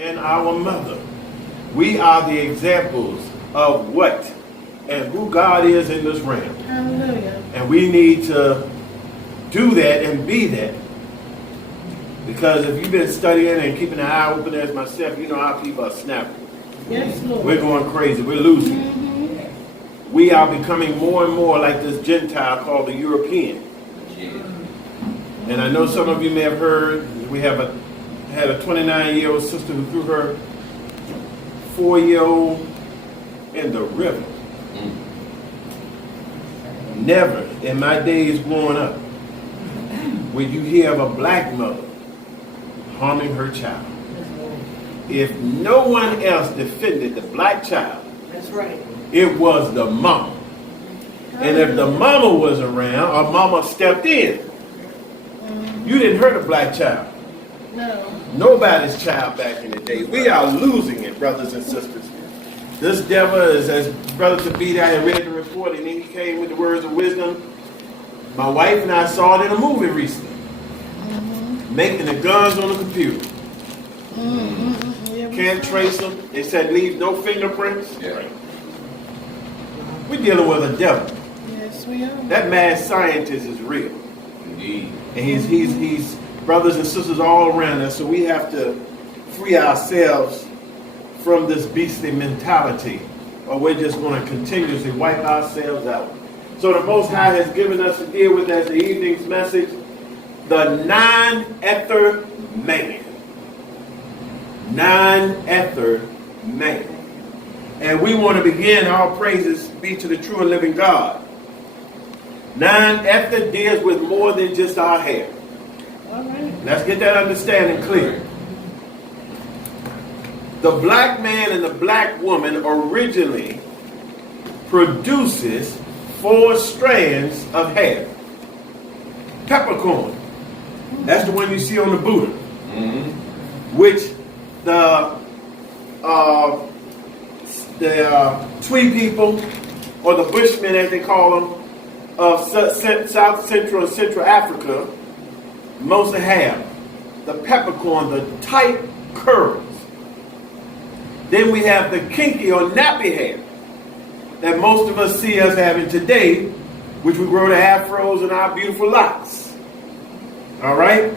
and our mother. We are the examples of what and who God is in this realm. Hallelujah. And we need to do that and be that. Because if you've been studying and keeping an eye open as myself, you know how people are snapping. Yes, Lord. We're going crazy. We're losing. Mm-hmm. We are becoming more and more like this Gentile called the European. And I know some of you may have heard, we had a 29-year-old sister who threw her 4-year-old in the river. Never in my days growing up would you hear of a black mother harming her child. If no one else defended the black child, That's right. it was the mama. And if the mama was around, or mama stepped in, you didn't hurt a black child. No. Nobody's child back in the day. We are losing it, brothers and sisters. This devil is, as Brother Tabitha, I had read the report, and then he came with the words of wisdom. My wife and I saw it in a movie recently. Making the guns on the computer. Can't trace them. They said leave no fingerprints. Yeah. We're dealing with a devil. Yes, we are. That mad scientist is real. Indeed. And he's brothers and sisters all around us, so we have to free ourselves from this beastly mentality, or we're just going to continuously wipe ourselves out. So the Most High has given us to deal with as the evening's message, the 9Ether man. 9Ether man. And we want to begin, all praises be to the true and living God. 9Ether deals with more than just our hair. All right. Let's get that understanding clear. The black man and the black woman originally produces 4 strands of hair. Peppercorn. That's the one you see on the Buddha. Which the Tweed people, or the Bushmen as they call them, of South Central and Central Africa, mostly have the peppercorn, the tight curls. Then we have the kinky or nappy hair that most of us see us having today, which we grow the afros and our beautiful locks. All right?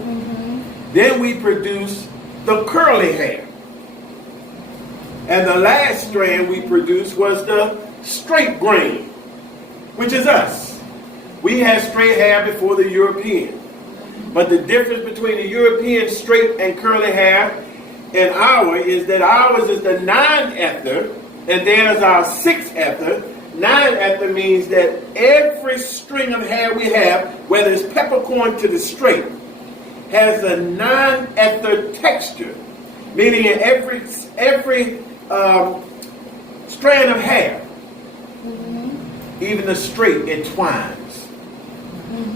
Then we produce the curly hair. And the last strand we produced was the straight grain, which is us. We had straight hair before the European. But the difference between the European straight and curly hair and ours is that ours is the 9Ether, and theirs our 6Ether. 9Ether means that every string of hair we have, whether it's peppercorn to the straight, has a 9Ether texture, meaning in every strand of hair, even the straight, it twines.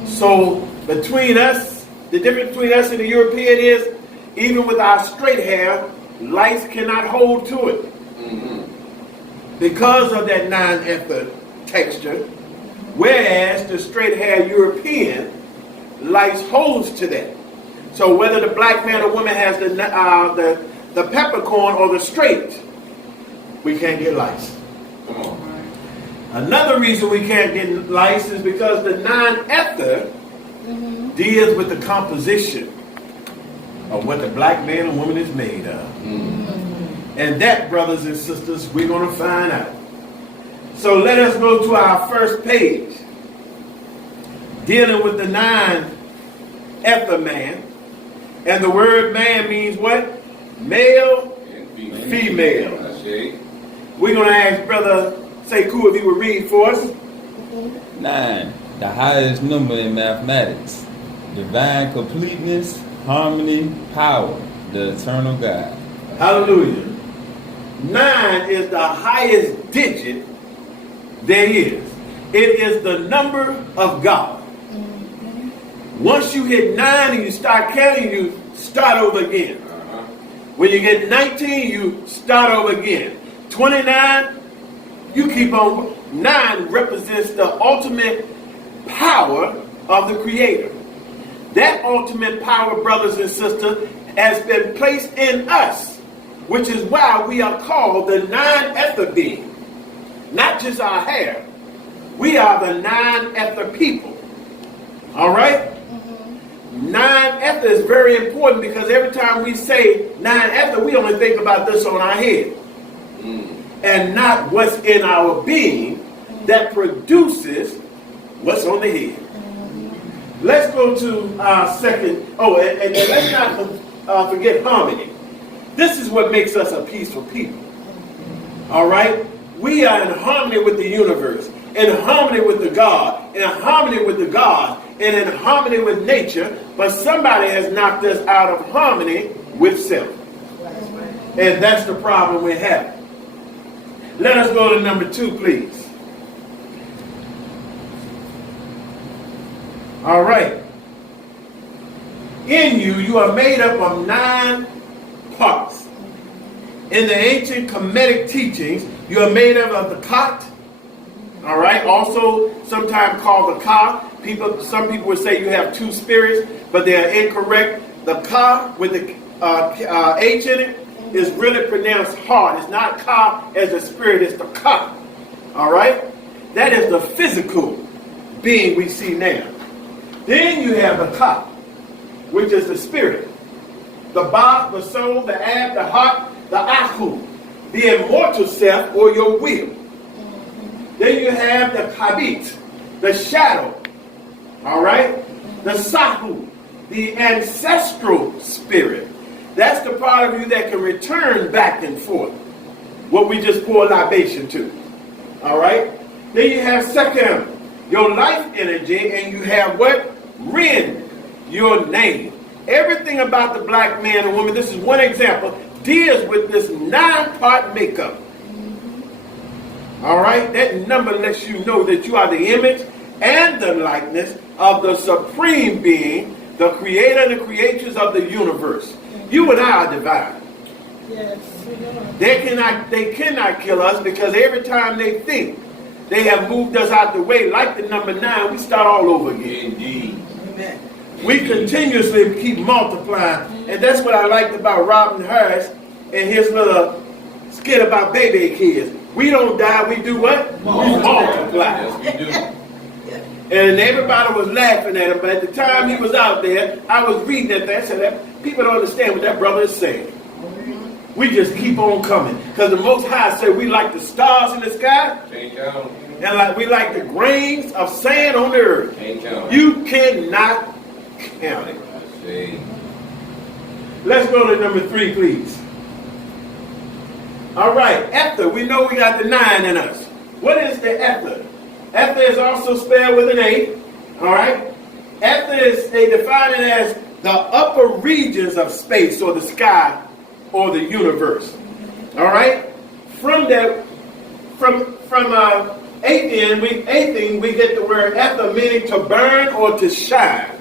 So between us, the difference between us and the European is, even with our straight hair, lights cannot hold to it. Because of that 9Ether texture, whereas the straight hair European, lights holds to that. So whether the black man or woman has the peppercorn or the straight, we can't get lice. Come on. Another reason we can't get lice is because the 9Ether deals with the composition of what the black man and woman is made of. And that, brothers and sisters, we're going to find out. So let us go to our first page, dealing with the 9Ether man. And the word man means what? Male, female. We're going to ask Brother Sekou if he would read for us. 9, the highest number in mathematics. Divine completeness, harmony, power, the eternal God. Hallelujah. 9 is the highest digit there is. It is the number of God. Once you hit 9 and you start counting, you start over again. When you get 19, you start over again. 29, you keep on. 9 represents the ultimate power of the Creator. That ultimate power, brothers and sisters, has been placed in us which is why we are called the 9Ether being. Not just our hair. We are the 9Ether people. All right? 9Ether is very important because every time we say 9Ether, we only think about this on our head. And not what's in our being that produces what's on the head. Let's go to our second. Oh, and let's not forget harmony. This is what makes us a peaceful people. All right? We are in harmony with the universe, in harmony with the God, in harmony with the God, and in harmony with nature, but somebody has knocked us out of harmony with self. And that's the problem we have. Let us go to number 2, please. All right. In you, you are made up of 9 parts. In the ancient Kemetic teachings, you are made up of the Khat. All right. Also, sometimes called the Ka. Some people would say you have 2 spirits, but they are incorrect. The Ka with the H in it is really pronounced hard. It's not Ka as a spirit, it's the Ka. All right? That is the physical being we see now. Then you have the Ka, which is the spirit. The Ba, the soul, the Ab, the heart, the Aku, the immortal self or your will. Then you have the Kabit, the shadow. All right? The Sahu, the ancestral spirit. That's the part of you that can return back and forth. What we just pour libation to. All right? Then you have Sekhem, your life energy, and you have what? Rin, your name. Everything about the black man and woman, this is one example, deals with this 9-part makeup. All right? That number lets you know that you are the image and the likeness of the supreme being, the creator, the creators of the universe. You and I are divine. Yes, we are. They cannot kill us because every time they think they have moved us out the way, like the number 9, we start all over again. Indeed. Amen. We continuously keep multiplying. And that's what I liked about Robin Harris and his little skit about baby kids. We don't die, we do what? We multiply. Yes, we do. And everybody was laughing at him, but at the time he was out there, I was reading that. I said, people don't understand what that brother is saying. We just keep on coming. Because the Most High said we like the stars in the sky. Can't count. And we like the grains of sand on the earth. Can't count. You cannot count it. See. Let's go to number 3, please. All right, Ether. We know we got the 9 in us. What is the Ether? Ether is also spelled with an A. All right? Ether is, they define it as the upper regions of space or the sky or the universe. All right? From Athene, we get the word ether, meaning to burn or to shine.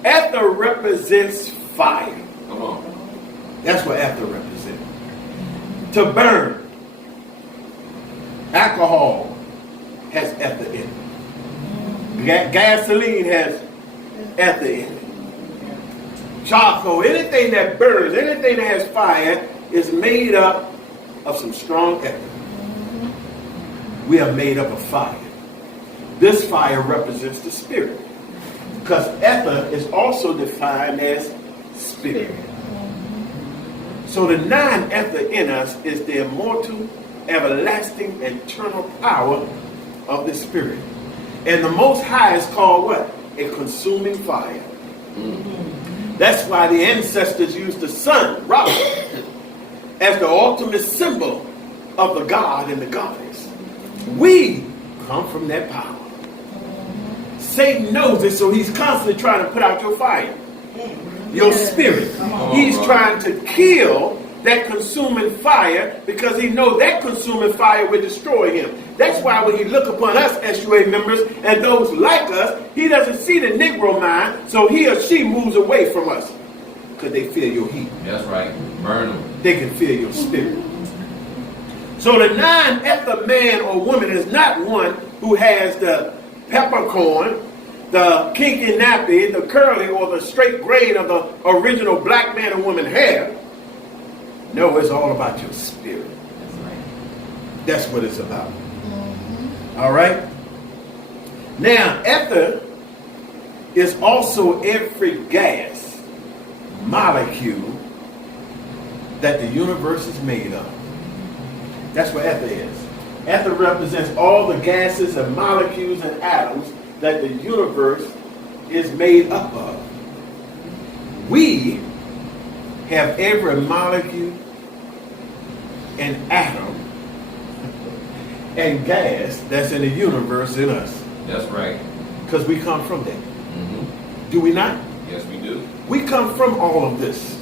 Ether represents fire. Come on. That's what ether represents. To burn. Alcohol has ether in it. Gasoline has ether in it. Charcoal, anything that burns, anything that has fire is made up of some strong ether. We are made up of fire. This fire represents the spirit. Because ether is also defined as spirit. So the 9-ether in us is the immortal, everlasting, eternal power of the spirit. And the Most High is called what? A consuming fire. That's why the ancestors used the sun, Ra, as the ultimate symbol of the God and the goddess. We come from that power. Satan knows it, so he's constantly trying to put out your fire, your spirit. He's trying to kill that consuming fire because he knows that consuming fire will destroy him. That's why when he look upon us SUA members and those like us, he doesn't see the Negro mind, so he or she moves away from us because they feel your heat. That's right. Burn them. They can feel your spirit. So the 9-ether man or woman is not one who has the peppercorn, the kinky nappy, the curly or the straight grain of the original black man and woman hair. No, it's all about your spirit. That's right. That's what it's about. All right? Now, ether is also every gas molecule that the universe is made of. That's what ether is. Ether represents all the gases and molecules and atoms that the universe is made up of. We have every molecule and atom and gas that's in the universe in us. That's right. Because we come from that. Mm-hmm. Do we not? Yes, we do. We come from all of this.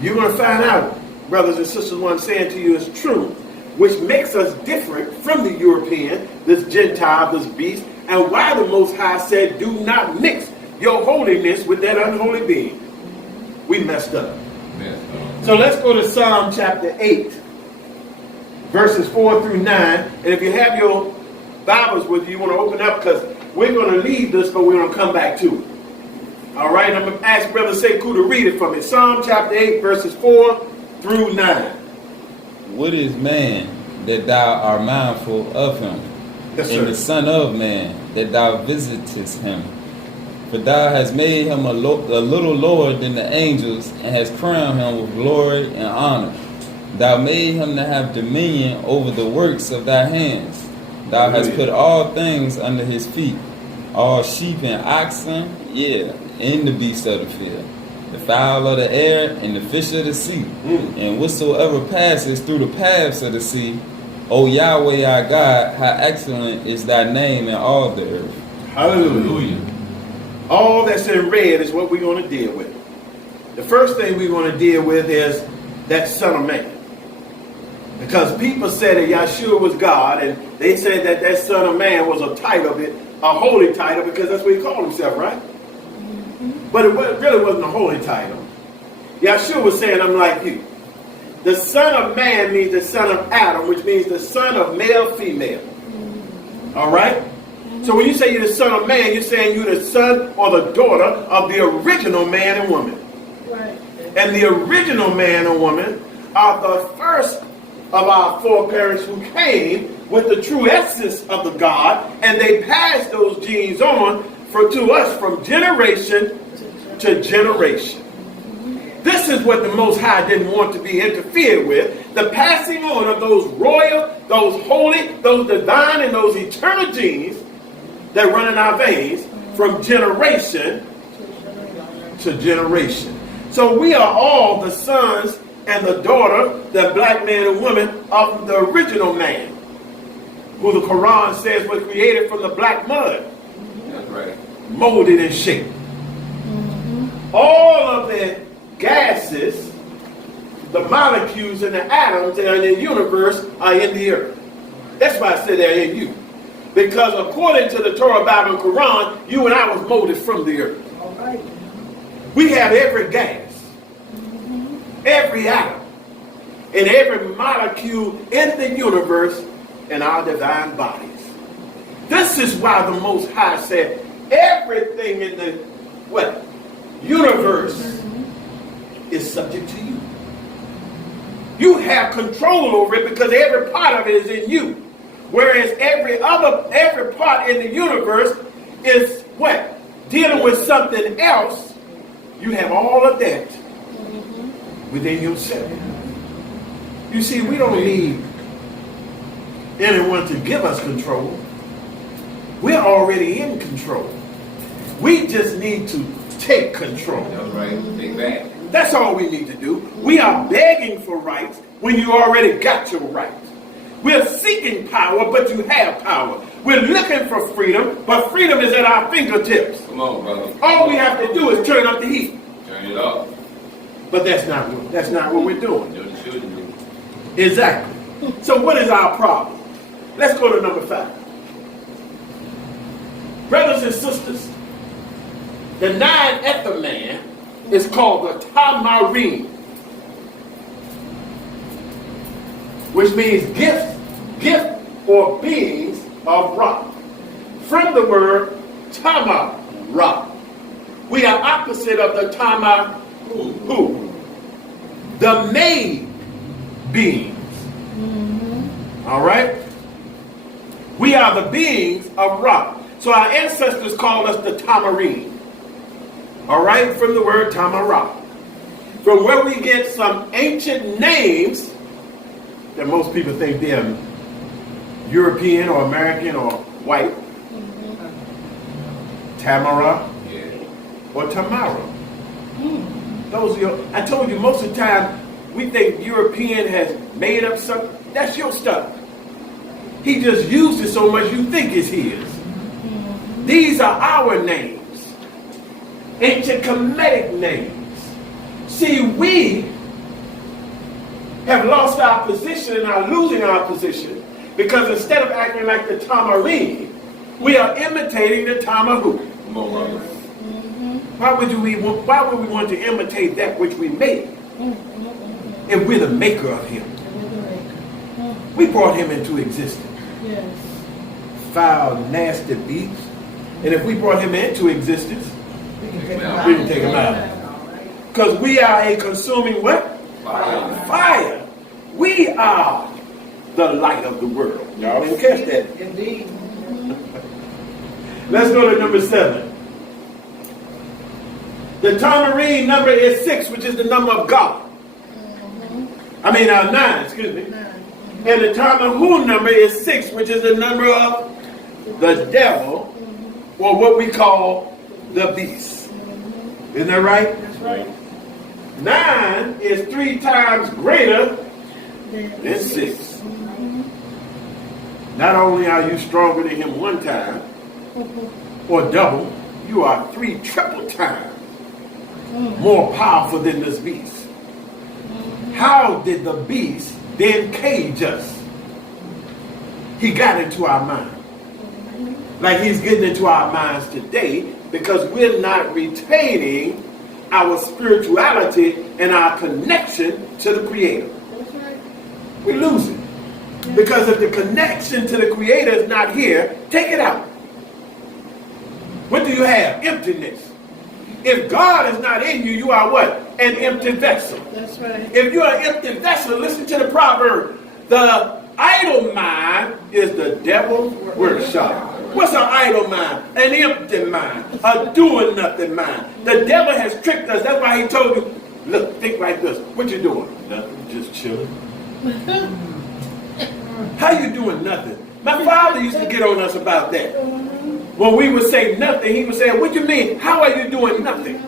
You're going to find out, brothers and sisters, what I'm saying to you is true, which makes us different from the European, this Gentile, this beast, and why the Most High said, do not mix your holiness with that unholy being. We messed up. So let's go to Psalm chapter 8, verses 4 through 9. And if you have your Bibles with you, you want to open up, because we're going to leave this, but we're going to come back to it. All right, I'm going to ask Brother Sekou to read it for me. Psalm chapter 8, verses 4 through 9. What is man that thou art mindful of him? Yes, sir. And the Son of Man that thou visitest him? For thou hast made him a little lower than the angels, and hast crowned him with glory and honor. Thou made him to have dominion over the works of thy hands. Thou hast put all things under his feet, all sheep and oxen, and the beasts of the field, the fowl of the air, and the fish of the sea, and whatsoever passes through the paths of the sea. O Yahweh our God, how excellent is thy name in all the earth. Hallelujah. All that's in red is what we're going to deal with. The first thing we're going to deal with is that Son of Man. Because people said that Yahshua was God, and they said that that Son of Man was a title, a holy title, because that's what he called himself, right? But it really wasn't a holy title. Yahshua was saying, I'm like you. The Son of Man means the son of Adam, which means the son of male, female. All right? So when you say you're the Son of Man, you're saying you're the son or the daughter of the original man and woman. Right. And the original man and woman are the first of our foreparents who came with the true essence of the God, and they passed those genes on to us from generation to generation. This is what the Most High didn't want to be interfered with. The passing on of those royal, those holy, those divine, and those eternal genes that run in our veins from generation to generation. So we are all the sons and the daughter, the black man and woman of the original man, who the Quran says was created from the black mud. That's right. Molded and shaped. All of the gases, the molecules and the atoms that are in the universe are in the earth. That's why I said they're in you. Because according to the Torah, Bible, and Quran, you and I was molded from the earth. All right. We have every gas, every atom, and every molecule in the universe in our divine bodies. This is why the Most High said everything in the universe is subject to you. You have control over it because every part of it is in you. Whereas every part in the universe is dealing with something else. You have all of that within yourself. You see, we don't need anyone to give us control. We're already in control. We just need to take control. That's right. Take back. That's all we need to do. We are begging for rights when you already got your rights. We're seeking power, but you have power. We're looking for freedom, but freedom is at our fingertips. Come on, brother. All we have to do is turn up the heat. Turn it up. But that's not what we're doing. Do what you should do. Exactly. So what is our problem? Let's go to number 5. Brothers and sisters, the 9Ether man is called the tamahu, which means gift or beings of rock. From the word tama, rock. We are opposite of the tamahu. the made beings. All right? We are the beings of Ra. So our ancestors called us the Tamarine. All right? From the word Tamara. From where we get some ancient names that most people think they're European or American or white. Tamara or Tamara. Those are your, I told you most of the time we think European has made up something. That's your stuff. He just used it so much you think it's his. These are our names. Ancient Kemetic names. See, we have lost our position and are losing our position because instead of acting like the Tamarine, we are imitating the tamahu. Why would we want to imitate that which we made if we're the maker of him? We brought him into existence. Yes. Foul, nasty beast. And if we brought him into existence, We can we can take him out. Because we are a consuming what? Fire. We are the light of the world. Y'all didn't catch that. Indeed. Let's go to number 7. The Tamarine number is 6, which is the number of God. I mean, 9, excuse me. And the Tamahu number is 6, which is the number of the devil, or what we call the beast. Isn't that right? That's right. 9 is 3 times greater than 6. Not only are you stronger than him 1 time, or double, you are 3 triple times more powerful than this beast. How did the beast then cage us? He got into our mind. Like he's getting into our minds today because we're not retaining our spirituality and our connection to the Creator. That's right. We're losing. Because if the connection to the Creator is not here, take it out. What do you have? Emptiness. If God is not in you, you are what? An empty vessel. That's right. If you're an empty vessel, listen to the proverb. The idle mind is the devil's workshop. What's an idle mind? An empty mind. A doing nothing mind. The devil has tricked us. That's why he told you, look, think like this. What you doing? Nothing, just chilling. How you doing nothing? My father used to get on us about that. When we would say nothing, he would say, what do you mean? How are you doing nothing?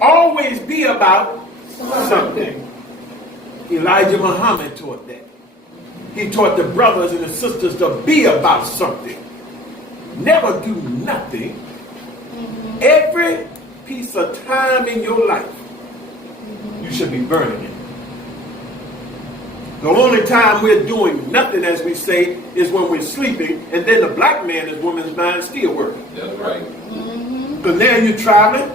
Always be about something. Elijah Muhammad taught that. He taught the brothers and the sisters to be about something. Never do nothing. Every piece of time in your life, you should be burning it. The only time we're doing nothing, as we say, is when we're sleeping, and then the black man and woman's mind still working. That's right. Because now you're traveling.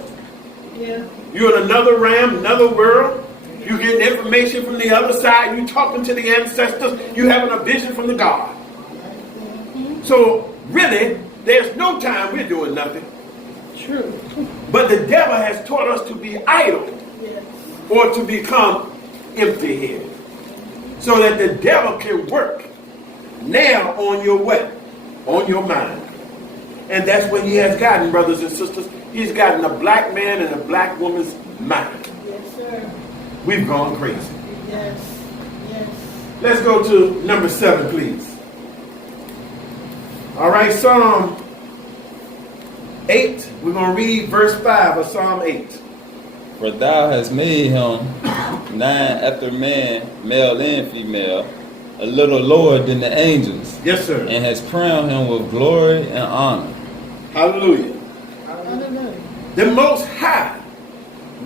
Yeah. You're in another realm, another world. You're getting information from the other side. You're talking to the ancestors. You're having a vision from the God. So really, there's no time we're doing nothing. True. But the devil has taught us to be idle Yes. or to become empty-headed. So that the devil can work now on your what? On your mind. And that's what he has gotten, brothers and sisters. He's gotten a black man and a black woman's mind. Yes, sir. We've gone crazy. Yes. Yes. Let's go to number 7, please. All right, Psalm 8. We're going to read verse 5 of Psalm 8. For thou hast made him 9Ether man, male and female, a little lower than the angels, Yes, sir. and has crowned him with glory and honor. Hallelujah. Hallelujah. The Most High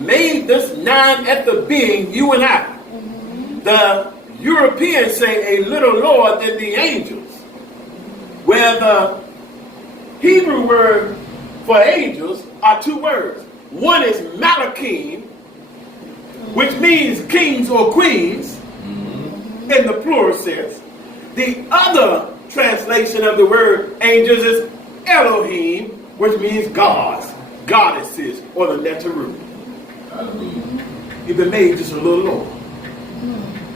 made this 9Ether being, you and I. The Europeans say a little lower than the angels, where the Hebrew word for angels are 2 words. One is Malakim, which means kings or queens in the plural sense. The other translation of the word angels is Elohim, which means gods, goddesses, or the Netaru. You've been made just a little lower.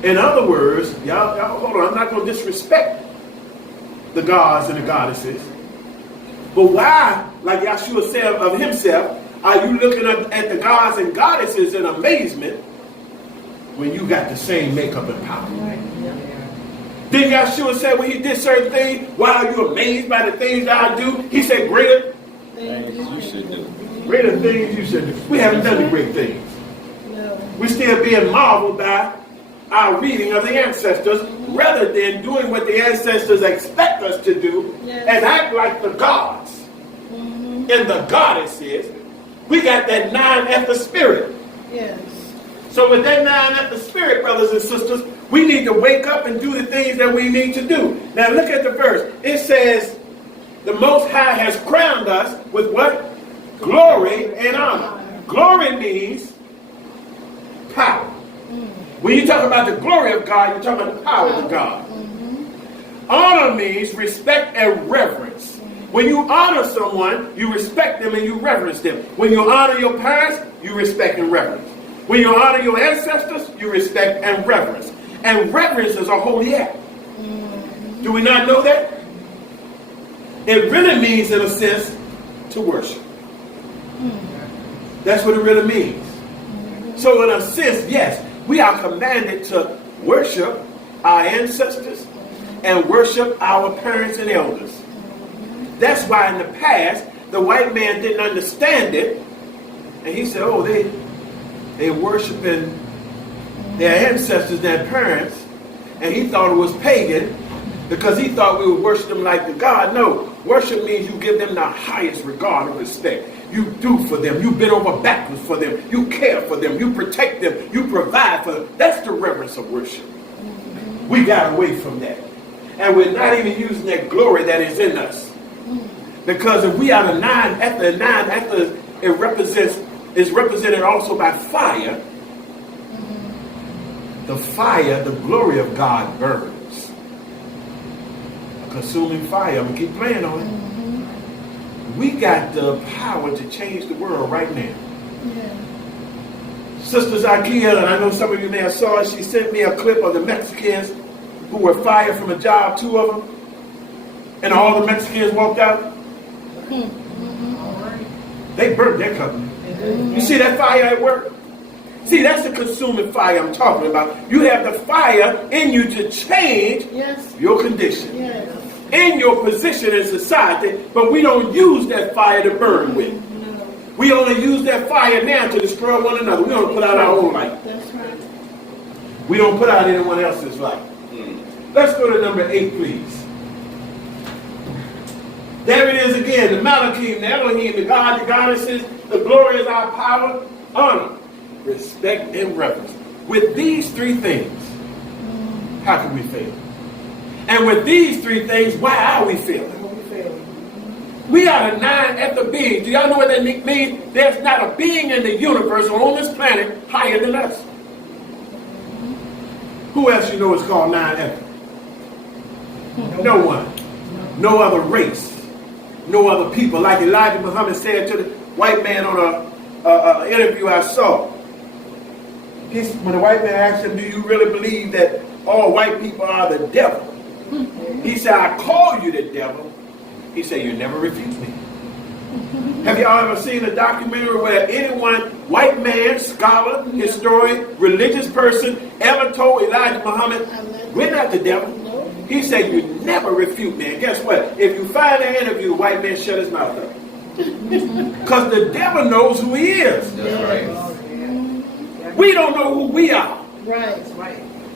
In other words, y'all hold on, I'm not going to disrespect the gods and the goddesses. But why, like Yahshua said of himself, are you looking at the gods and goddesses in amazement when you got the same makeup and power? Then Yahshua said when he did certain things, why are you amazed by the things that I do? He said greater Things you should do. greater things you should do. We haven't done the great things. No. We're still being marveled by our reading of the ancestors rather than doing what the ancestors expect us to do and act like the gods and the goddesses. We got that 9Ether spirit. Yes. So with that 9Ether spirit, brothers and sisters, we need to wake up and do the things that we need to do. Now look at the verse. It says, the Most High has crowned us with what? Glory and honor. Glory means power. When you talk about the glory of God, you're talking about the power of God. Honor means respect and reverence. When you honor someone, you respect them and you reverence them. When you honor your parents, you respect and reverence. When you honor your ancestors, you respect and reverence. And reverence is a holy act. Do we not know that? It really means, in a sense, to worship. That's what it really means. So in a sense, yes, we are commanded to worship our ancestors and worship our parents and elders. That's why in the past, the white man didn't understand it. And he said, oh, they're worshiping their ancestors, their parents. And he thought it was pagan because he thought we would worship them like the God. No, worship means you give them the highest regard and respect. You do for them. You bend over backwards for them. You care for them. You protect them. You provide for them. That's the reverence of worship. We got away from that. And we're not even using that glory that is in us. Because if we are the 9Ether, 9Ether is represented also by fire. The fire, the glory of God burns. A consuming fire. I'm going to keep playing on it. We got the power to change the world right now. Yeah. Sister Zakia, and I know some of you may have saw it, she sent me a clip of the Mexicans who were fired from a job, 2 of them, and all the Mexicans walked out. They burnt their company. You see that fire at work? See, that's the consuming fire I'm talking about. You have the fire in you to change your condition. Yes. In your position in society, but we don't use that fire to burn with. No. We only use that fire now to destroy one another. We don't put out our own light. That's right. We don't put out anyone else's light. Let's go to number 8, please. There it is again. The Malachim, the Elohim, the God, the goddesses, the glory is our power, honor, respect, and reverence. With these 3 things, how can we fail? And with these 3 things, why are we failing? We are the 9Ether beings. Do y'all know what that means? There's not a being in the universe or on this planet higher than us. Who else you know is called 9Ether? No one. No other race. No other people. Like Elijah Muhammad said to the white man on an interview I saw. When the white man asked him, do you really believe that all white people are the devil? He said, I call you the devil. He said, you never refute me. Have y'all ever seen a documentary where anyone, white man, scholar, historian, religious person, ever told Elijah Muhammad, we're not the devil? He said, you never refute me. And guess what? If you find an interview, the white man shut his mouth up. Because the devil knows who he is. That's right. We don't know who we are. Right.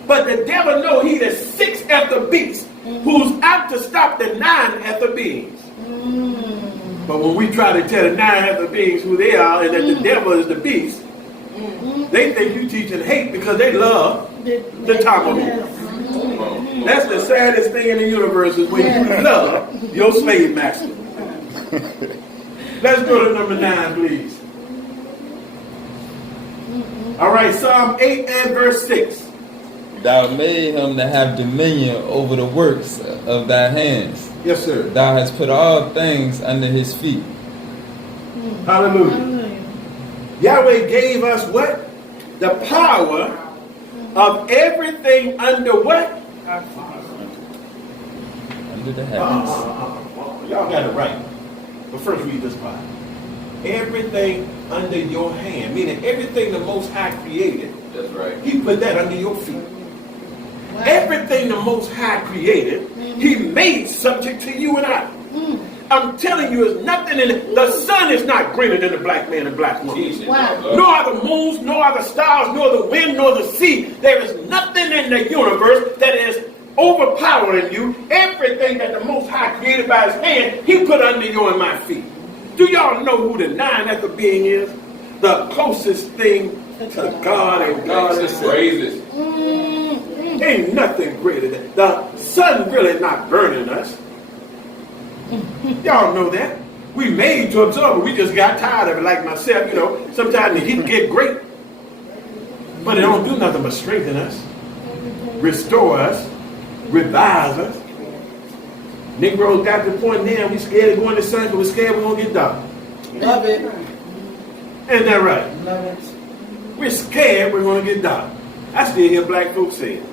But the devil knows he's the 6th-ether beast who's out to stop the 9-ether beings. But when we try to tell the 9-ether beings who they are and that the devil is the beast, they think you're teaching hate because they love the tamahu. That's the saddest thing in the universe is when you love your slave master. Let's go to number 9, please. All right, Psalm 8 and verse 6. Thou made him to have dominion over the works of thy hands. Yes, sir. Thou hast put all things under his feet. Hallelujah. Yahweh gave us what? The power of everything under what? Under the heavens. Y'all got it right. But first read this part. Everything under your hand, meaning everything the Most High created, That's right. He put that under your feet. Wow. Everything the Most High created, He made subject to you and I. I'm telling you, there's nothing in it. The sun is not greater than the black man and black woman. Teaching. Wow. Nor are the moons, nor are the stars, nor the wind, nor the sea. There is nothing in the universe that is overpowering you. Everything that the Most High created by His hand, He put under your and my feet. Do y'all know who the 9Ether being is? The closest thing to God and God Thanks is and praises. Ain't nothing greater than the sun really not burning us. Y'all know that. We made to absorb it. We just got tired of it, like myself. You know, sometimes the heat get great, but it don't do nothing but strengthen us, restore us, revive us. Negroes got to the point now we scared to go in the sun because we're scared we're going to get dark. Love it. Ain't that right? Love it. We're scared we're going to get dark. I still hear black folks say it.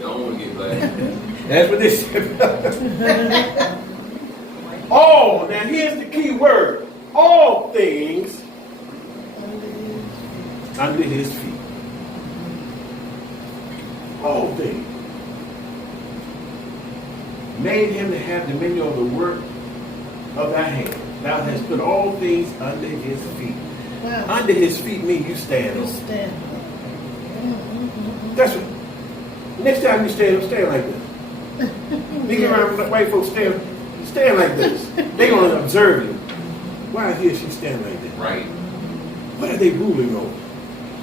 Don't want to get black. That's what they say. All, now here's the key word. All things under His feet. All things. Made Him to have dominion of the work of thy hand. Thou hast put all things under His feet. Wow. Under His feet means you stand You on. stand. That's what. Next time you stand like this. Nigga around white folks stand like this. They're going to observe you. Why is he or she stand like this? Right. What are they ruling over?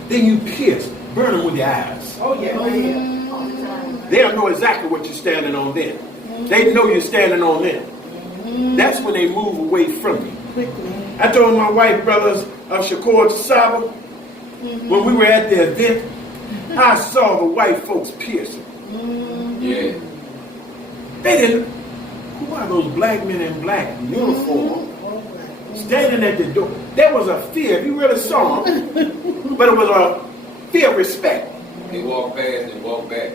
Then you pierce, burn them with your eyes. Oh, yeah. Oh, yeah. All the time. They'll know exactly what you're standing on then. They know you're standing on them. That's when they move away from you. Quickly. I told my white brothers of Shakur Saba, when we were at the event, I saw the white folks piercing. Yeah. They didn't. Who are those black men in black uniform standing at the door? There was a fear, if you really saw them, but it was a fear of respect. They walk past and walk back.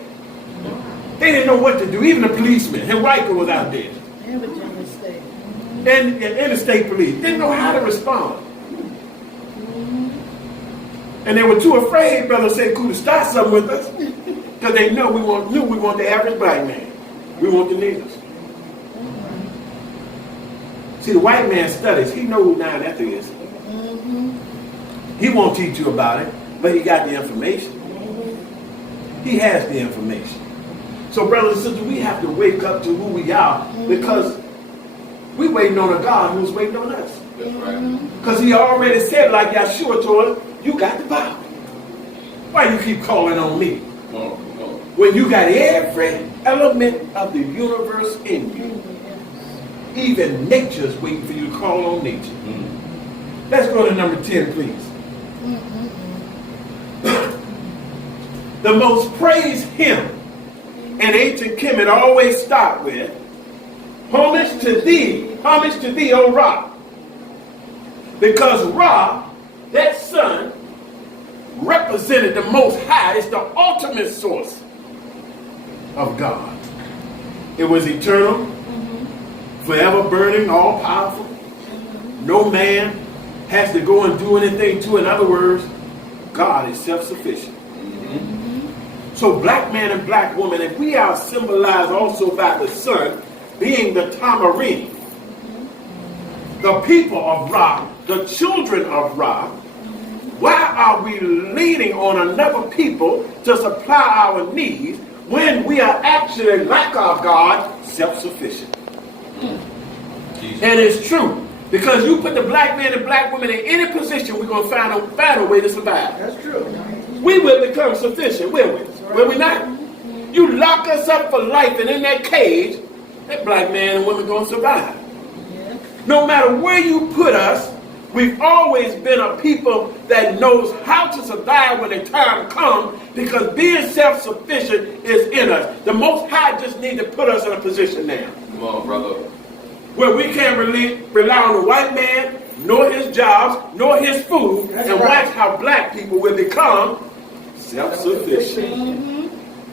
They didn't know what to do. Even the policeman, Henrico was out there. And Virginia State. And the state police didn't know how to respond. And they were too afraid, Brother Sekou, to start something with us. Because they know we want the average black man. We want the niggas. See, the white man studies. He knows who 9Ether is. He won't teach you about it, but he got the information. He has the information. So, brothers and sisters, we have to wake up to who we are because we waiting on a God who's waiting on us. That's right. Because He already said, like Yahshua told us, you got the power. Why you keep calling on me? Come on, come on. When you got every element of the universe in you. Even nature's waiting for you to call on nature. Let's go to number 10, please. The most praised hymn in ancient Kemet always start with, homage to thee, O Ra. Because Ra, that sun, represented the Most High. It's the ultimate source of God. It was eternal, forever burning, all powerful. No man has to go and do anything to it. In other words, God is self-sufficient. So black man and black woman, and we are symbolized also by the sun being the tamahu, the people of Ra, the children of Ra. Why are we leaning on another people to supply our needs when we are actually, like our God, self-sufficient? And it's true. Because you put the black man and black woman in any position, we're going to find a way to survive. That's true. We will become sufficient, will we? Will we not? You lock us up for life, and in that cage, that black man and woman going to survive. Yeah. No matter where you put us, we've always been a people that knows how to survive when the time comes, because being self-sufficient is in us. The Most High just need to put us in a position now Come on, brother. where we can't rely on the white man, nor his jobs, nor his food, and watch how black people will become Self-sufficient.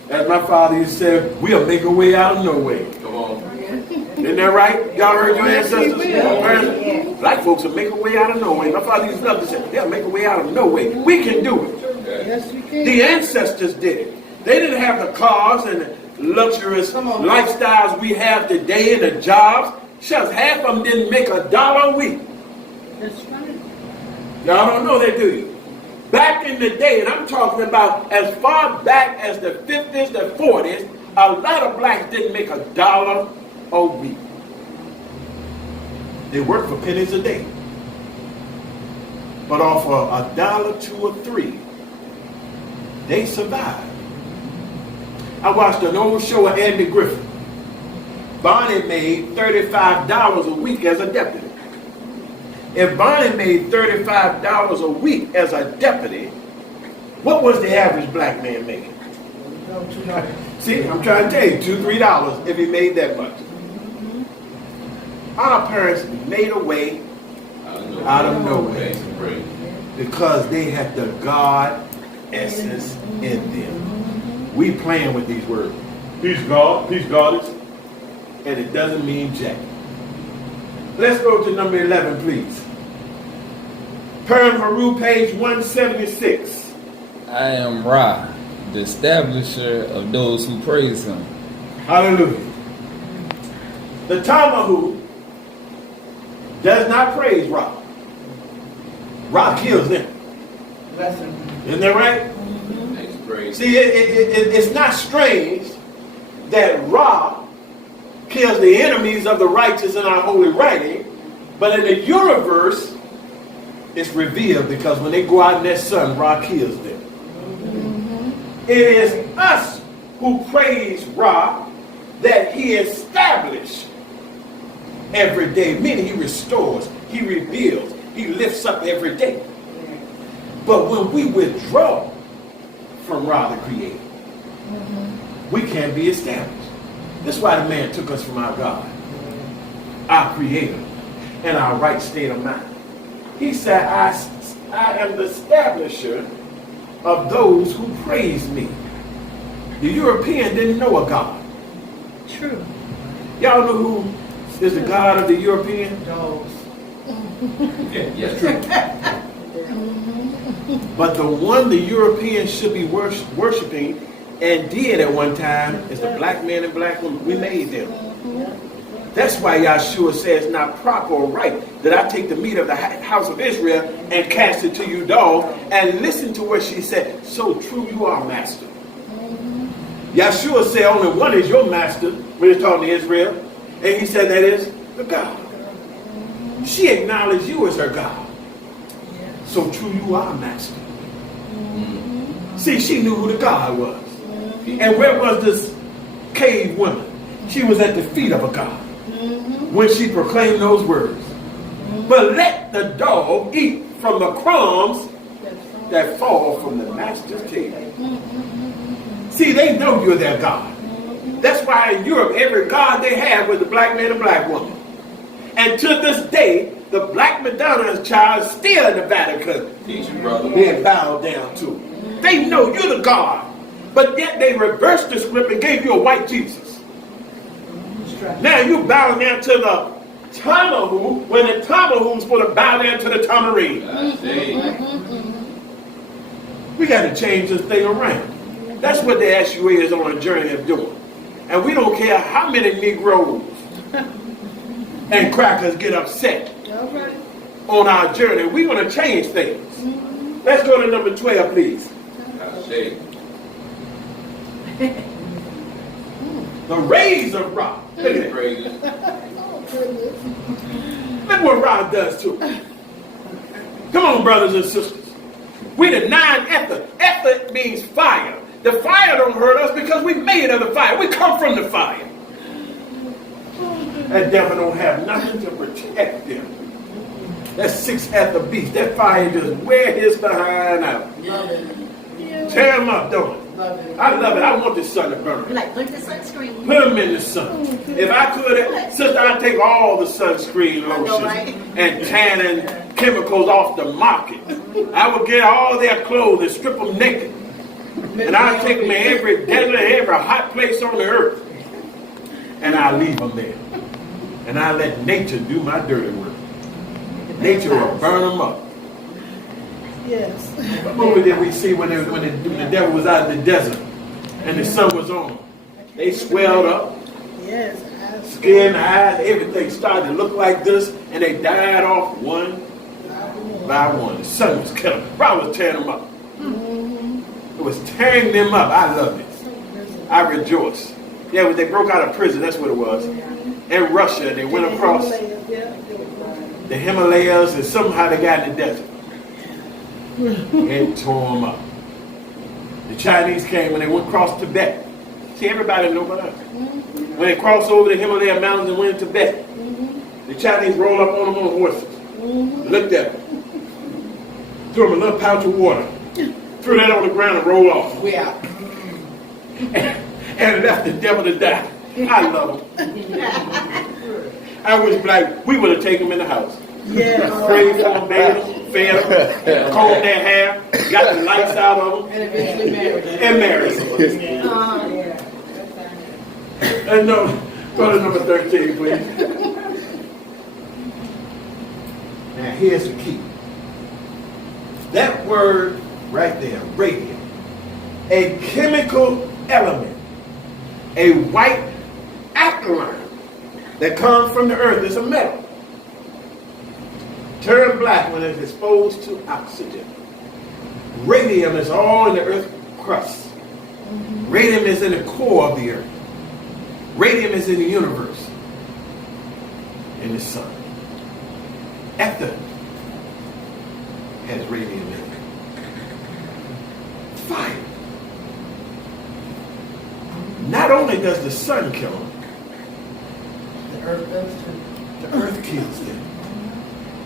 As my father used to say, we'll make a way out of no way. Come on. Isn't that right? Y'all heard your ancestors? Black folks will make a way out of no way. My father used to love to say, they'll make a way out of no way. We can do it. Yes, we can. The ancestors did it. They didn't have the cars and the luxurious lifestyles we have today and the jobs. Shucks, half of them didn't make $1 a week. That's right. Y'all don't know that, do you? Back in the day, and I'm talking about as far back as the 50s, the 40s, a lot of blacks didn't make $1 a week. They worked for pennies a day. But off of $1, $2, or $3, they survived. I watched an old show of Andy Griffith. Bonnie made $35 a week as a deputy. If Bonnie made $35 a week as a deputy, what was the average black man making? See, I'm trying to tell you, $2, $3 if he made that much. Our parents made a way out of no way because they had the God essence in them. We playing with these words. Peace God, peace goddess, and it doesn't mean jack. Let's go to number 11, please. Perm Haru, page 176. I am Ra, the establisher of those who praise him. Hallelujah. The tamahu does not praise Ra. Ra kills them. Isn't that right? See, it's not strange that Ra kills the enemies of the righteous in our holy writing, but in the universe, it's revealed because when they go out in that sun, Ra kills them. It is us who praise Ra that he established every day, meaning he restores, he rebuilds, he lifts up every day. But when we withdraw from Ra the Creator, we can't be established. That's why the man took us from our God, our Creator, and our right state of mind. He said, I am the establisher of those who praise me. The European didn't know a God. True. Y'all know who is the God of the European? Dogs. Yes. But the one the Europeans should be worshiping and did at one time is the black man and black woman. We made them. That's why Yahshua says not proper or right that I take the meat of the house of Israel and cast it to you, dog. And listen to what she said. So true you are, master. Yahshua said only one is your master when he's talking to Israel. And he said that is the God. She acknowledged you as her God. So true you are, master. See, she knew who the God was. And where was this cave woman? She was at the feet of a God when she proclaimed those words. But let the dog eat from the crumbs that fall from the master's table. See, they know you're their God. That's why in Europe, every God they have was the black man and black woman. And to this day, the black Madonna's child is still in the Vatican being bowed down to. They know you're the God. But yet they reversed the script and gave you a white Jesus. Now you bow down to the tamahu when the tamahu's supposed to bow down to the tamarine. We got to change this thing around. That's what the SUA is on a journey of doing. And we don't care how many Negroes and crackers get upset on our journey. We're going to change things. Let's go to number 12, please. The rays of Ra. Look at it. Look what Ra does to it. Come on, brothers and sisters. We the 9Ether. Ether means fire. The fire don't hurt us because we made of the fire. We come from the fire. That devil don't have nothing to protect them. That 6th beast. That fire just wear his behind out. Tear him up, don't it? I love it. I want the sun to burn. Like, put the sunscreen. Put them in the sun. If I could, sister, I'd take all the sunscreen lotions and tanning chemicals off the market. I would get all their clothes and strip them naked And I take them to every desert, every hot place on the earth. And I leave them there. And I let nature do my dirty work. Nature will burn them up. Yes. What movie did we see when the devil was out in the desert and the sun was on? They swelled up, Yes. skin, eyes, everything started to look like this, and they died off one by one. The sun was killing them. God was tearing them up. It was tearing them up. I loved it. I rejoiced. Yeah, when they broke out of prison, that's what it was. In Russia, they went across the Himalayas, and somehow they got in the desert. It tore them up. The Chinese came when they went across Tibet. See, everybody know about that. When they crossed over the Himalaya mountains and went to Tibet, the Chinese rolled up on them on horses, looked at them, threw them a little pouch of water, threw that on the ground and rolled off. We out. And left the devil to die. I love them. I was like, we would have taken them in the house. Yes. Prayed for them, bathed them, fed them, combed their hair, got the lights out of them, And eventually married them. and married them. And no, go to number 13, please. Now, here's the key. That word right there, radium, a chemical element, a white alkaline that comes from the earth. It's a metal. Turn black when it's exposed to oxygen. Radium is all in the earth crust. Radium is in the core of the earth. Radium is in the universe, in the sun. Ether has radium in it. Fire. Not only does the sun kill them, The earth does too. the earth kills them.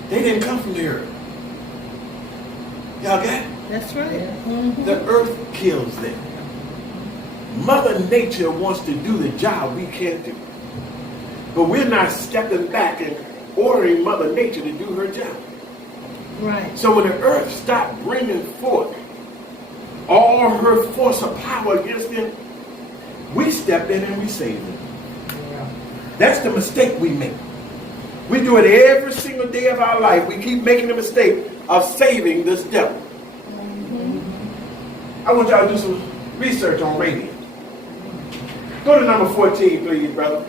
They didn't come from the earth. Y'all got it? That's right. The earth kills them. Mother Nature wants to do the job we can't do. But we're not stepping back and ordering Mother Nature to do her job. Right. So when the earth stopped bringing forth all her force of power against them, we stepped in and we saved them. That's the mistake we make. We do it every single day of our life. We keep making the mistake of saving this devil. I want y'all to do some research on radium. Go to number 14, please, brother.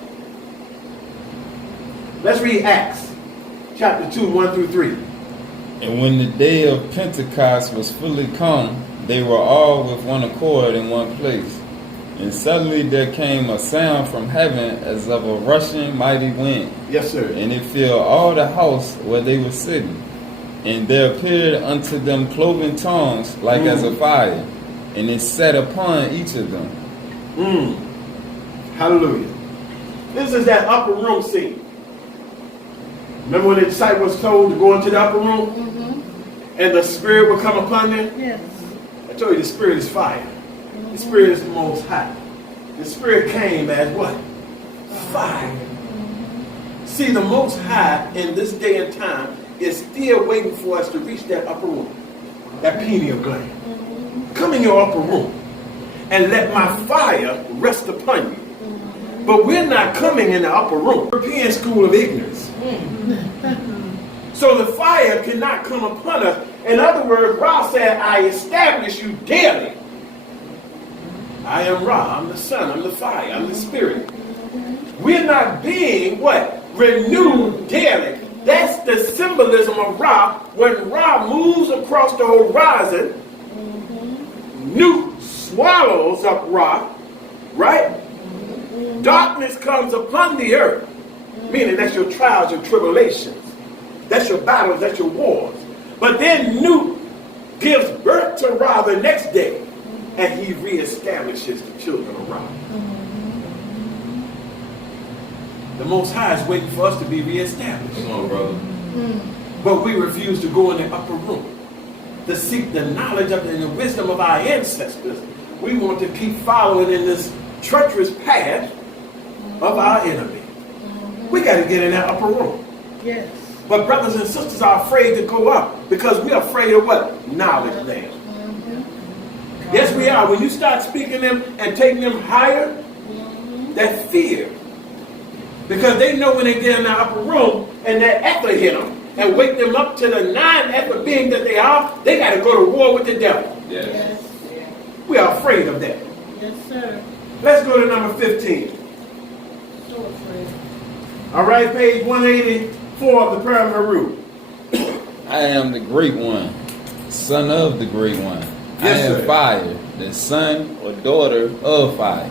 Let's read Acts chapter 2, 1 through 3. And when the day of Pentecost was fully come, they were all with one accord in one place. And suddenly there came a sound from heaven as of a rushing mighty wind. Yes, sir. And it filled all the house where they were sitting. And there appeared unto them cloven tongues like as a fire, and it sat upon each of them. Hallelujah. This is that upper room scene. Remember when the disciples told to go into the upper room? And the Spirit will come upon them? Yes. I told you the Spirit is fire. The Spirit is the Most High. The Spirit came as what? Fire. See, the Most High in this day and time is still waiting for us to reach that upper room, that pineal gland. Come in your upper room and let my fire rest upon you. But we're not coming in the upper room. European school of ignorance. So the fire cannot come upon us. In other words, Ra said, I establish you daily. I am Ra, I'm the sun, I'm the fire, I'm the spirit. We're not being what? Renewed daily. That's the symbolism of Ra. When Ra moves across the horizon, Newt swallows up Ra, right? Darkness comes upon the earth, meaning that's your trials and tribulations. That's your battles, that's your wars. But then Newt gives birth to Ra the next day, and he reestablishes the children of Ra. The Most High is waiting for us to be reestablished. Come on, brother. But we refuse to go in the upper room to seek the knowledge of and the wisdom of our ancestors. We want to keep following in this treacherous path of our enemy. We got to get in that upper room. Yes. But brothers and sisters are afraid to go up because we're afraid of what? Knowledge now. Yes, we are. When you start speaking them and taking them higher, that's fear. Because they know when they get in the upper room and that ether hit them and wake them up to the 9 ether being that they are, they got to go to war with the devil. Yes. We are afraid of that. Yes, sir. Let's go to number 15. So afraid. All right, page 184 of the Pyramid Root. I am the great one, son of the great one. Yes, I am sir. fire, the son or daughter of fire.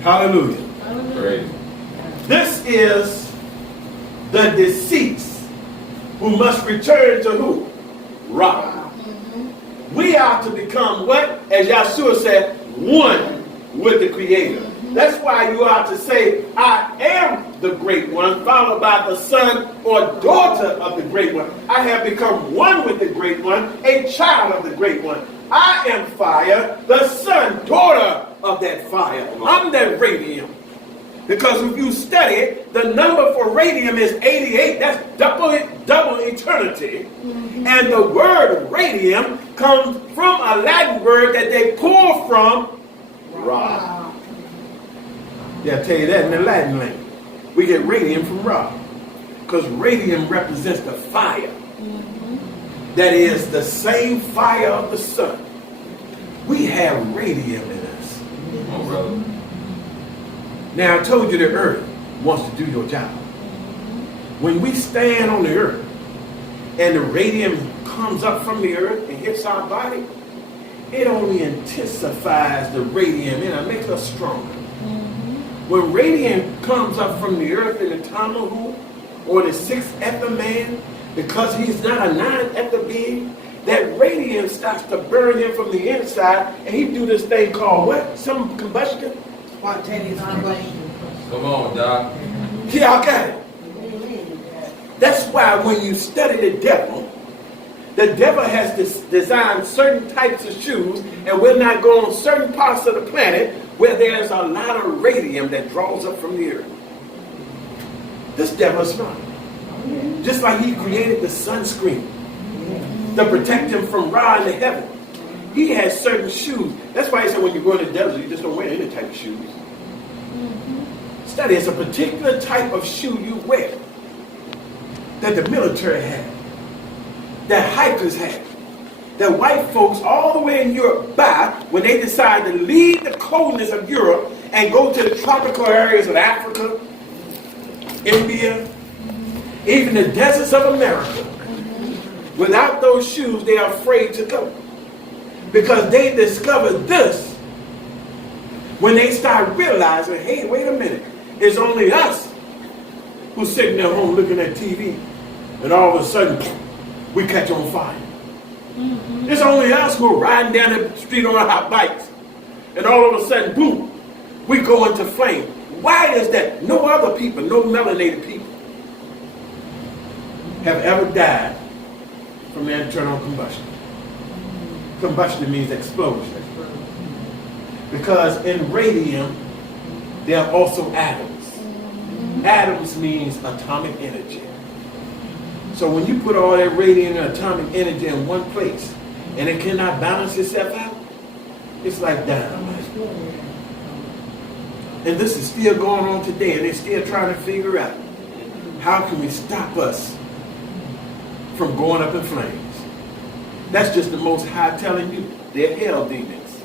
Hallelujah. Great. This is the deceits who must return to who? Ra. We are to become what? As Yahshua said, one with the Creator. That's why you are to say, I am the great one, followed by the son or daughter of the great one. I have become one with the great one, a child of the great one. I am fire, the son, daughter of that fire. I'm that radium. Because if you study it, the number for radium is 88. That's double eternity. And the word radium comes from a Latin word that they pull from Ra. Yeah, I'll tell you that in the Latin language. We get radium from Ra. Because radium represents the fire. That is the same fire of the sun. We have radium in us. Come on, brother. Now, I told you the earth wants to do your job. When we stand on the earth and the radium comes up from the earth and hits our body, it only intensifies the radium and it makes us stronger. When radium comes up from the earth in the tamahu or the 6th ether man, because he's not a 9 ether being, that radium starts to burn him from the inside, and he do this thing called what? Some combustion? Spontaneous combustion. Come on, Doc. Yeah, I got it. That's why when you study the devil has designed certain types of shoes, and will not go on certain parts of the planet where there's a lot of radium that draws up from the earth. This devil is smart. Just like he created the sunscreen to protect him from Ra in the heaven. He has certain shoes. That's why he said when you go in the desert, you just don't wear any type of shoes. Study, it's a particular type of shoe you wear that the military had, that hikers had, that white folks all the way in Europe buy when they decide to leave the coldness of Europe and go to the tropical areas of Africa, India, even the deserts of America. Without those shoes, they are afraid to go. Because they discovered this when they start realizing, hey, wait a minute, it's only us who's sitting at home looking at TV, and all of a sudden, we catch on fire. It's only us who are riding down the street on our bikes, and all of a sudden, boom, we go into flame. Why is that? No other people, no melanated people, have ever died from their internal combustion. Combustion means explosion. Because in radium, there are also atoms. Atoms means atomic energy. So when you put all that radium and atomic energy in one place, and it cannot balance itself out, it's like dynamite. And this is still going on today, and they're still trying to figure out how can we stop us from going up in flames. That's just the Most High telling you they're hell demons.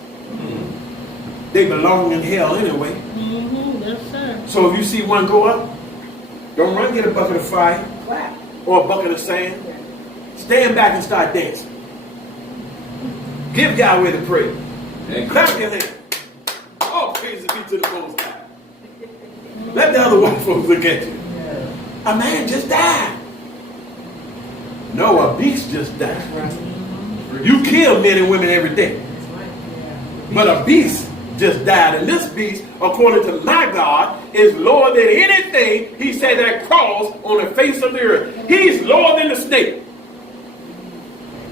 They belong in hell anyway. Yes, sir. So if you see one go up, don't run get a bucket of fire Clap. or a bucket of sand. Stand back and start dancing. Give Yahweh the praise. Clap your hands. All praise be to the Most High. Let the other white folks look at you. A man just died. No, a beast just died. You kill men and women every day. But a beast just died. And this beast, according to my God, is lower than anything he said that crawls on the face of the earth. He's lower than the snake.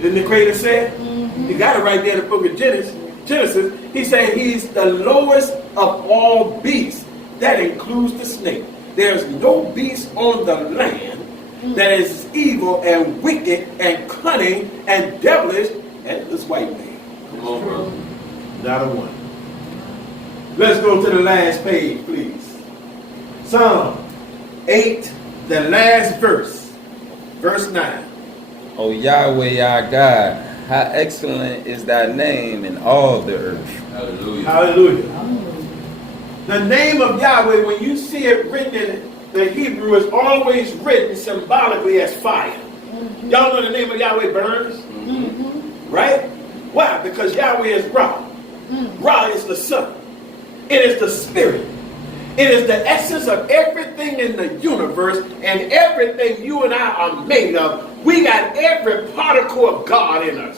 Didn't the Creator say? You got it right there in the book of Genesis. He said he's the lowest of all beasts. That includes the snake. There's no beast on the land that is evil and wicked and cunning and devilish as this white man. Come on, brother. Not a one. Let's go to the last page, please. Psalm 8, the last verse. Verse 9. O Yahweh our God, how excellent is thy name in all the earth. Hallelujah. Hallelujah. The name of Yahweh, when you see it written in the Hebrew, is always written symbolically as fire. Y'all know the name of Yahweh burns? Right? Why? Because Yahweh is Ra. Ra is the sun. It is the spirit. It is the essence of everything in the universe, and everything you and I are made of. We got every particle of God in us.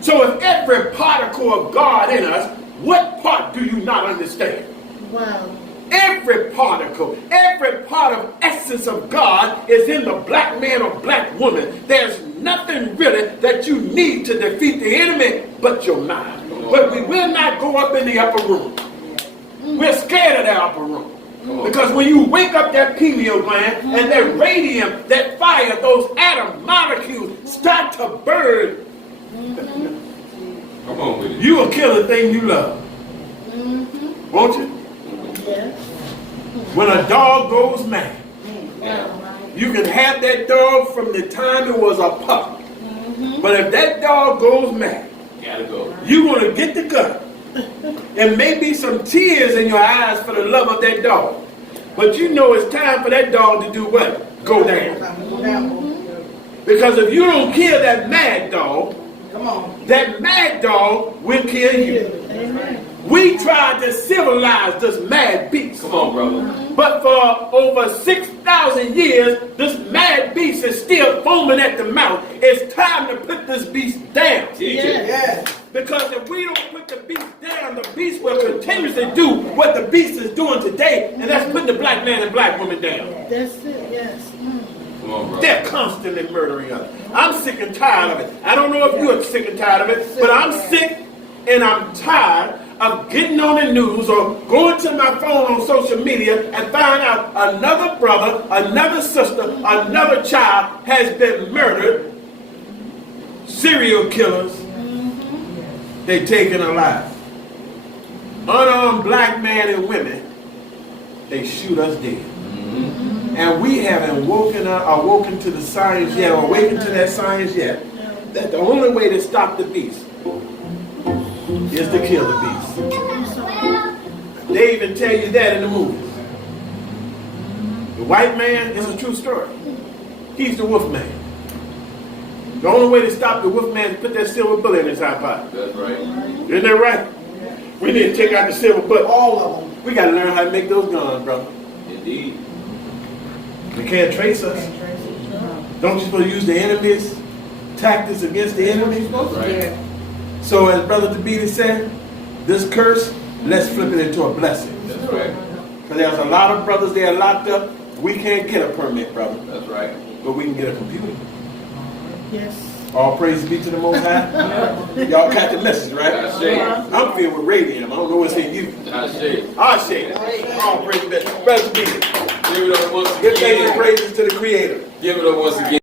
So if every particle of God in us, what part do you not understand? Wow. Every particle, every part of essence of God is in the black man or black woman. There's nothing really that you need to defeat the enemy but your mind. But we will not go up in the upper room. We're scared of that upper room. Because when you wake up that pineal gland and that radium, that fire, those atom molecules start to burn, Come on with it. you will kill the thing you love. Won't you? Yes. When a dog goes mad, Wow. you can have that dog from the time it was a pup. But if that dog goes mad, Gotta go. you're going to get the gun. There may be some tears in your eyes for the love of that dog. But you know it's time for that dog to do what? Go down. Because if you don't kill that mad dog, Come on. that mad dog will kill you. Amen. We tried to civilize this mad beast. Come on, brother. But for over 6,000 years, this mad beast is still foaming at the mouth. It's time to put this beast down. Teach it. Yes. Because if we don't put the beast down, the beast will continuously do what the beast is doing today, and that's putting the black man and black woman down. That's it. Yes. Come on, brother. They're constantly murdering us. I'm sick and tired of it. I don't know if you're sick and tired of it, but I'm sick and I'm tired of getting on the news or going to my phone on social media and find out another brother, another sister, another child has been murdered. Serial killers, they taken alive. Unarmed black men and women, they shoot us dead. And we haven't awoken to the science yet, or awakened to that science yet, that the only way to stop the beast is to kill the beast. They even tell you that in the movies. The white man is a true story. He's the wolf man. The only way to stop the wolf man is to put that silver bullet in his eye pocket. That's right. Isn't that right? We need to take out the silver bullet. All of them. We got to learn how to make those guns, brother. Indeed. They can't trace us. Don't you supposed to use the enemy's tactics against the enemy? Right. So as Brother Tabitha said, this curse, let's flip it into a blessing. That's right. Because there's a lot of brothers there locked up. We can't get a permit, brother. That's right. But we can get a computer. Yes. All praise be to the Most High. Y'all got the message, right? I say. I'm filled with radium. I don't know what's in you. I say. I say it. All praise be. Brother Tabitha. Give it up once Give thanks and again. praises to the Creator. Give it up once again.